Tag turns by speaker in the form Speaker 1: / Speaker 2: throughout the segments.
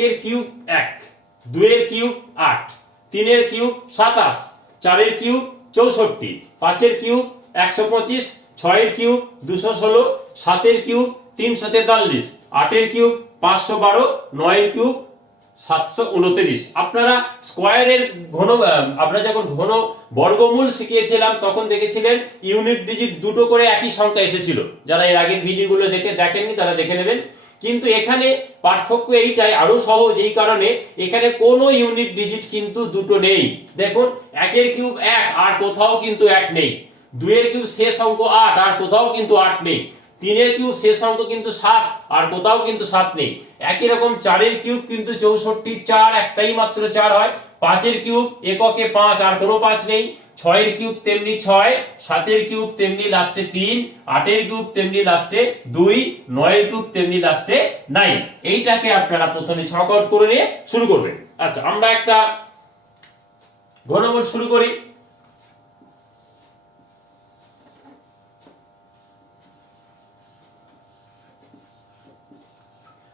Speaker 1: একের কিউব এক, দুইয়ের কিউব আট, তিনের কিউব সাতাশ, চারের কিউব চৌষট্টি, পাঁচের কিউব একশো পঁচিশ, ছয়ের কিউব দুশো ষোলো, সাতের কিউব তিনশো তেতাল্লিশ, আটের কিউব পাঁচশো বারো, নয়ের কিউব সাতশো উনত্রিশ। আপনারা স্কোয়ারের ঘন আমরা যখন ঘন বর্গমূল শিখিয়েছিলাম, তখন দেখেছিলেন ইউনিট ডিজিট দুটো করে একই সংখ্যা এসেছিল। যারা এর আগের ভিডিওগুলো দেখে দেখেননি, তারা দেখে নেবেন। কিন্তু এখানে পার্থক্য এইটাই আরও সহজ, এই কারণে এখানে কোনো ইউনিট ডিজিট কিন্তু দুটো নেই। দেখুন, একের কিউব এক, আর কোথাও কিন্তু এক নেই। দুইয়ের কিউব শেষ অঙ্ক আট, আর কোথাও কিন্তু আট নেই। তিনের কিউব শেষ অঙ্ক কিন্তু সাত, আর কোথাও কিন্তু সাত নেই। একই রকম চারের কিউব কিন্তু চৌষট্টি, চার একটাই মাত্র চার হয়। পাঁচের কিউব এককে পাঁচ, আর কোনো পাঁচ নেই। ছয়ের কিউব তেমনি ছয়, সাতের কিউব তেমনি লাস্টে তিন, আটের কিউব তেমনি লাস্টে দুই, নয়ের কিউব তেমনি লাস্টে নাইন। এইটাকে আপনারা প্রথমে ছক আউট করে নিয়ে শুরু করবেন। আচ্ছা আমরা একটা ঘনমূল শুরু করি।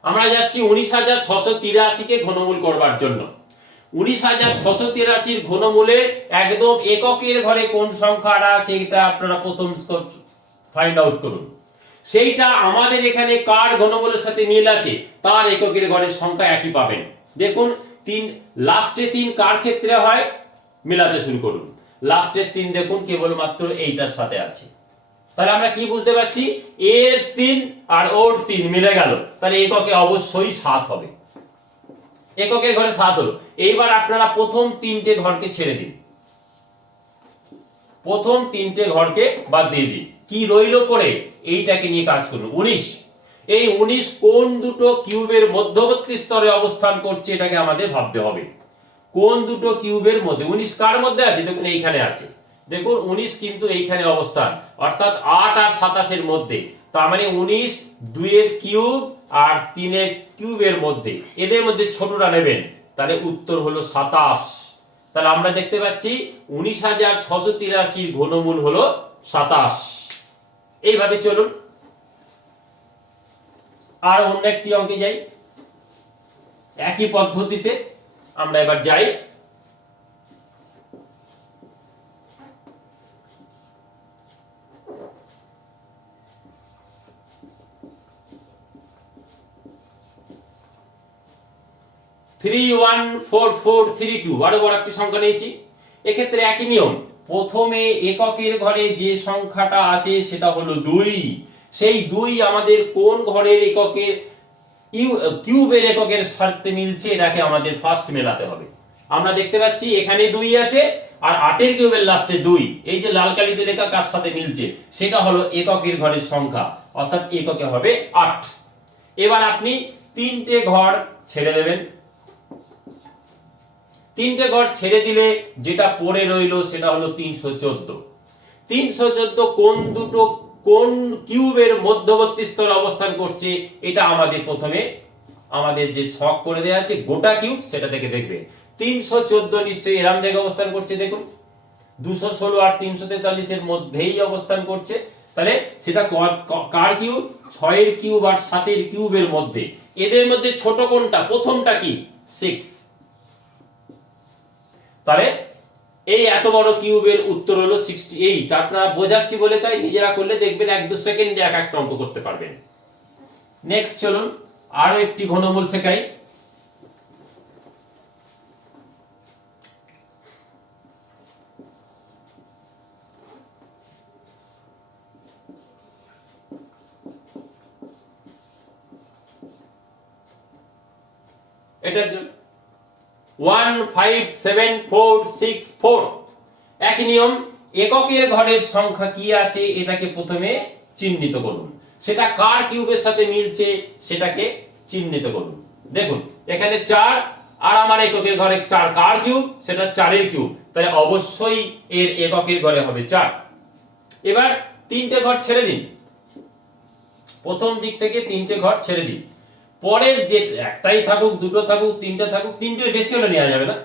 Speaker 1: আমরা যাচ্ছি উনিশ হাজার ছশো তিরাশিকে ঘনমূল করবার জন্য। উনিশ হাজার ছশো তিরাশির ঘনমূলে একদম এককের ঘরে কোন সংখ্যাটা আছে এটা আপনারা প্রথম ফাইন্ড আউট করুন। সেইটা আমাদের এখানে কার ঘনমূলের সাথে মিল আছে? তার এককের ঘরের সংখ্যা একই পাবেন। দেখুন, তিন লাস্টে তিন কার ক্ষেত্রে হয়? মেলাতে শুরু করুন। লাস্টের তিন দেখুন, কেবলমাত্র এইটার সাথে আছে। তাহলে আমরা কি বুঝতে পারছি? এর তিন আর ওর তিন মিলে গেল। তাহলে এককে অবশ্যই সাত হবে। এককের ঘরে সাত হলো। এইবার আপনারা প্রথম তিনটে ঘরকে ছেড়ে দিন। প্রথম তিনটে ঘরকে বাদ দিয়ে দিন। কি রইল পরে? এইটাকে নিয়ে কাজ করুন। উনিশ। এই উনিশ কোন দুটো কিউবের মধ্যবর্তী স্তরে অবস্থান করছে এটাকে আমাদের ভাবতে হবে। কোন দুটো কিউবের মধ্যে? উনিশ কার মধ্যে আছে? দেখুন, এইখানে আছে। দেখুন, উনিশ কিন্তু এইখানে অবস্থান। অর্থাৎ আট আর সাতাশের মধ্যে। তার মানে উনিশ দুইয়ের কিউব আর তিনের কিউবের মধ্যে, এদের মধ্যে ছোটটা নেবেন। তাহলে উত্তর হলো সাতাশ। তাহলে আমরা দেখতে পাচ্ছি উনিশ হাজার ছশো তিরাশির ঘনমূল হলো সাতাশ। এইভাবে চলুন। আর অন্য একটি অঙ্কে যাই। একই পদ্ধতিতে আমরা এবার যাই। Three one four four three two আরও বড় একটি সংখ্যা নিয়েছি। এক্ষেত্রে একই নিয়ম। প্রথমে এককের ঘরে যে সংখ্যাটা আছে সেটা হলো দুই। সেই দুই আমাদের কোন ঘরের এককের কিউ- কিউবের এককের সাথে মিলছে, এটাকে আমাদের ফার্স্ট মেলাতে হবে। আমরা দেখতে পাচ্ছি এখানে দুই আছে আর আটের কিউবের লাস্টে দুই। এই যে লাল কালিতে লেখা কার সাথে মিলছে, সেটা হলো এককের ঘরের সংখ্যা। অর্থাৎ এককে হবে আট। এবার আপনি তিনটে ঘর ছেড়ে দেবেন। তিনটে ঘর ছেড়ে দিলে যেটা পড়ে রইল সেটা হলো তিনশো চোদ্দ। তিনশো চোদ্দ কোন দুটো, কোন কিউবের মধ্যবর্তী স্তরে অবস্থান করছে, এটা আমাদের প্রথমে, আমাদের যে ছক করে দেওয়া আছে, গোটা কিউব সেটা থেকে দেখবে। তিনশো চোদ্দ নিশ্চয়ই এরাম জায়গায় অবস্থান করছে, দেখুন। দুশো ষোলো আর তিনশো তেতাল্লিশের মধ্যেই অবস্থান করছে। তাহলে সেটা কার কিউব? ছয়ের কিউব আর সাতের কিউবের মধ্যে। এদের মধ্যে ছোট কোনটা? প্রথমটা কি? সিক্স। তাহলে এই এত বড় কিউবের উত্তর হলো সিক্সটি এইট আপনারা বোঝাচ্ছি বলে তাই নিজেরা করলে দেখবেন এক দু সেকেন্ডে এক একটা অঙ্ক করতে পারবেন। নেক্সট চলুন, আরও একটি ঘনমূল শেখাই। এটার জন্য one five seven four six four একই নিয়ম, এককের ঘরের সংখ্যা কি আছে এটাকে প্রথমে চিহ্নিত করুন। সেটা কার কিউবের সাথে মিলছে সেটাকে চিহ্নিত করুন। দেখুন, এখানে চার, আর আমার এককের ঘরে চার কার কিউব? সেটা চারের কিউব। তাহলে অবশ্যই এর এককের ঘরে হবে চার। এবার তিনটে ঘর ছেড়ে দিন। প্রথম দিক থেকে তিনটে ঘর ছেড়ে দিন। পরের যে একটাই থাকুক, দুটো থাকুক, তিনটে থাকুক, তিনটে হলে নেওয়া যাবে না।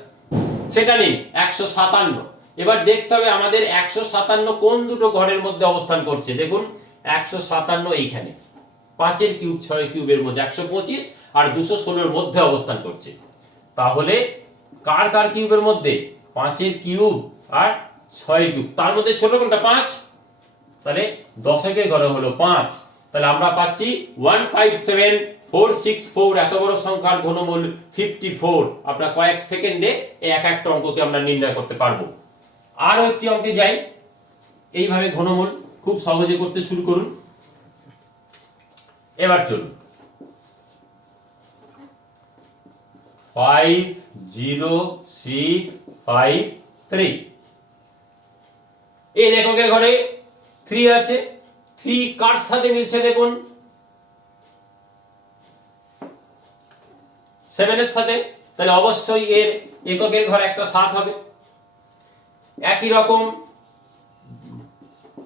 Speaker 1: সেটা নিন, একশো সাতান্ন। এবার দেখতে হবে আমাদের একশো সাতান্ন কোন দুটো ঘরের মধ্যে অবস্থান করছে। দেখুন, একশো সাতান্ন এইখানে। পাঁচের কিউব, ছয় কিউবের মধ্যে একশো পঁচিশ আর দুশো ষোলোর মধ্যে অবস্থান করছে। তাহলে কার কার কিউবের মধ্যে? পাঁচের কিউব আর ছয় কিউব। তার মধ্যে ছোট কোনটা? পাঁচ। তাহলে দশকের ঘরে হলো পাঁচ। তাহলে আমরা পাচ্ছি one five seven four six four এত বড় সংখ্যার ঘনমূল ফিফটি ফোর আপনার কয়েক সেকেন্ডে এক একটা অঙ্ককে আমরা নির্ণয় করতে পারব। আরও একটি অঙ্কে যাই। এইভাবে ঘনমূল খুব সহজে করতে শুরু করুন। এবার চলুন। Five zero six five three এই লেখকের ঘরে থ্রি আছে। থ্রি কার সাথে মিলছে দেখুন। সেভেনের সাথে, তাহলে অবশ্যই এর এককের ঘরে একটা সাত হবে। একই রকম,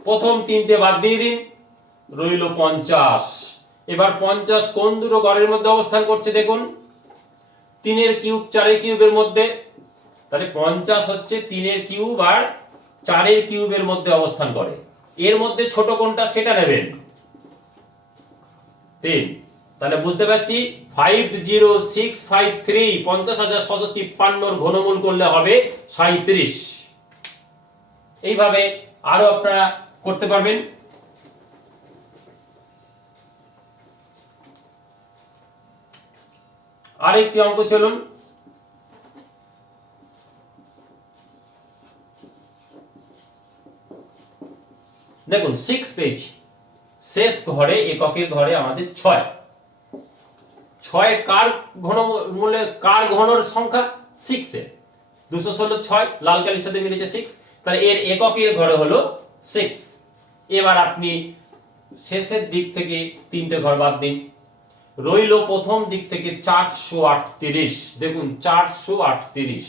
Speaker 1: প্রথম তিনটে বাদ দিয়ে দিন, রইল পঞ্চাশ। এবার পঞ্চাশ কোন দুটো ঘরের মধ্যে অবস্থান করছে দেখুন। তিনের কিউব চারের কিউবের মধ্যে, তাহলে পঞ্চাশ হচ্ছে তিনের কিউব আর চারের কিউবের মধ্যে অবস্থান করে। এর মধ্যে ছোট কোনটা সেটা নেবেন। তিন। তাহলে বুঝতে পারছি? Five zero six five three পঞ্চাশ হাজার ছশো তিপ্পান্নর ঘনমূল করলে হবে সাঁত্রিশ এইভাবে আরও আপনারা করতে পারবেন। আরেকটি অঙ্ক চলুন। দেখুন সিক্স পেজ শেষ ঘরে এককের ঘরে আমাদের ছয়। ছয় কার ঘন মূলে কার ঘনর সংখ্যা? সিক্স দুশো ষোলো ছয়, লাল কালির সাথে মিলেছে সিক্স তাহলে এর এককের ঘরে হলো সিক্স এবার আপনি শেষের দিক থেকে তিনটে ঘর বাদ দিন। রইল প্রথম দিক থেকে চারশো আটত্রিশ। দেখুন, চারশো আটত্রিশ।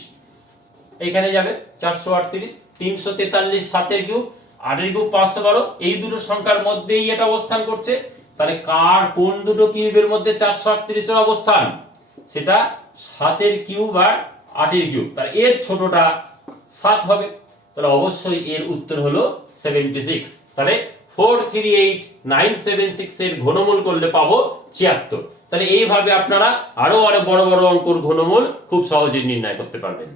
Speaker 1: এইখানে যাবে, চারশো আটত্রিশ। তিনশো তেতাল্লিশ সাতের কিউব আটের কিউব পাঁচশো বারো। এই দুটো সংখ্যার মধ্যেই এটা অবস্থান করছে। তাহলে কার কোন দুটো কিউবের মধ্যে চারশো আটত্রিশের অবস্থান? সেটা সাতের কিউব আর আটের কিউব। তাহলে এর ছোটটা সাত হবে। তাহলে অবশ্যই এর উত্তর হলো সেভেন্টি সিক্স তাহলে four three eight nine seven six এর ঘনমূল করলে পাবো ছিয়াত্তর। তাহলে এইভাবে আপনারা আরও আরও বড় বড় অঙ্কর ঘনমূল খুব সহজে নির্ণয় করতে পারবেন।